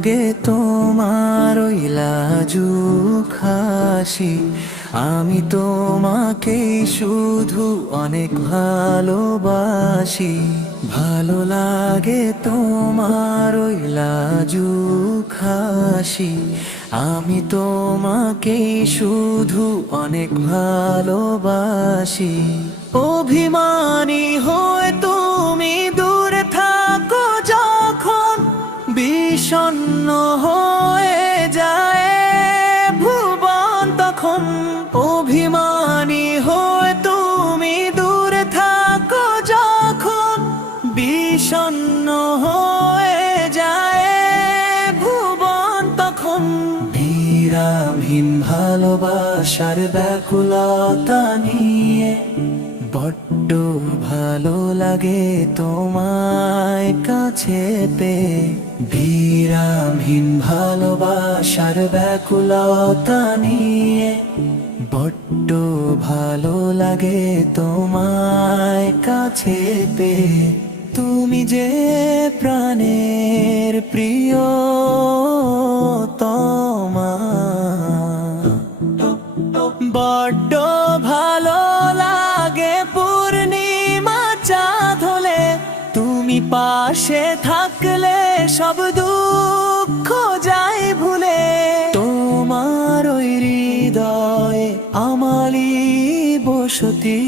লাগে তোমার ওই লাজুক হাসি, আমি তোমাকে শুধু অনেক ভালোবাসি। ভালো লাগে তোমার ওই লাজুক হাসি, আমি তোমাকে শুধু অনেক ভালোবাসি। অভিমানী হয়ে তুমি দূরে থাকো যখন, বিষণ্ণ হয়ে যায় ভুবন তখন। অভিমানী হয়ে তুমি দূরে থাকো যখন, বিষণ্ণ হয়ে যায় ভুবন তখন। বিরামহীন ভালোবাসার ব্যাকুলতা নিয়ে বড্ড ভালো লাগে তোমায় কাছে পেয়ে। বিরামহীন ভালোবাসার ব্যাকুলতা নিয়ে বড্ড ভালো লাগে তোমায় কাছে পেয়ে। তুমি যে প্রাণের প্রিয়তমা, বড্ড ভালো লাগে পূর্ণিমা চাঁদ হলে। তুমি পাশে থাকলে সব দুঃখ যায় ভুলে। তোমার ওই হৃদয়ে আমারই বসতি,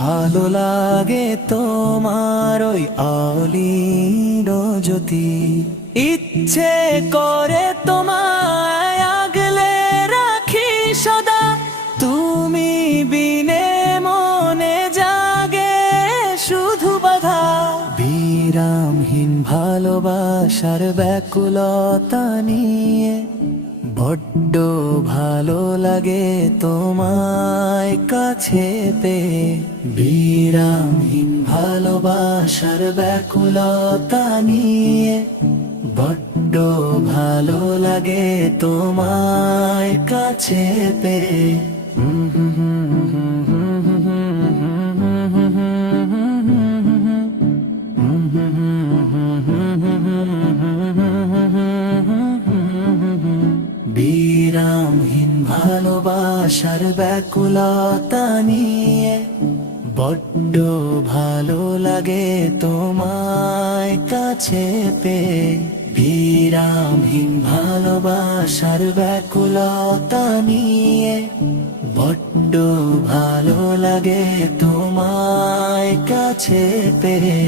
ভালো লাগে তোমার ওই অলিন্দ জ্যোতি। ইচ্ছে করে তোমায় আগলে রাখি সদা, তুমি বিনে মনে জাগে শুধু বাধা। বিরামহীন ভালোবাসার ব্যাকুলতা নিয়ে বড্ড ভালো লাগে তোমায় কাছে পেয়ে। বিরামহীন ভালোবাসার ব্যাকুলতা নিয়ে বড্ড ভালো লাগে তোমায় কাছে পেয়ে। বিরামহীন ভালোবাসার ব্যাকুলতা নিয়ে বড্ড ভালো লাগে তোমায় কাছে পেয়ে। বিরামহীন ভালোবাসার ব্যাকুলতা নিয়ে বড্ড ভালো লাগে তোমায় কাছে পেয়ে।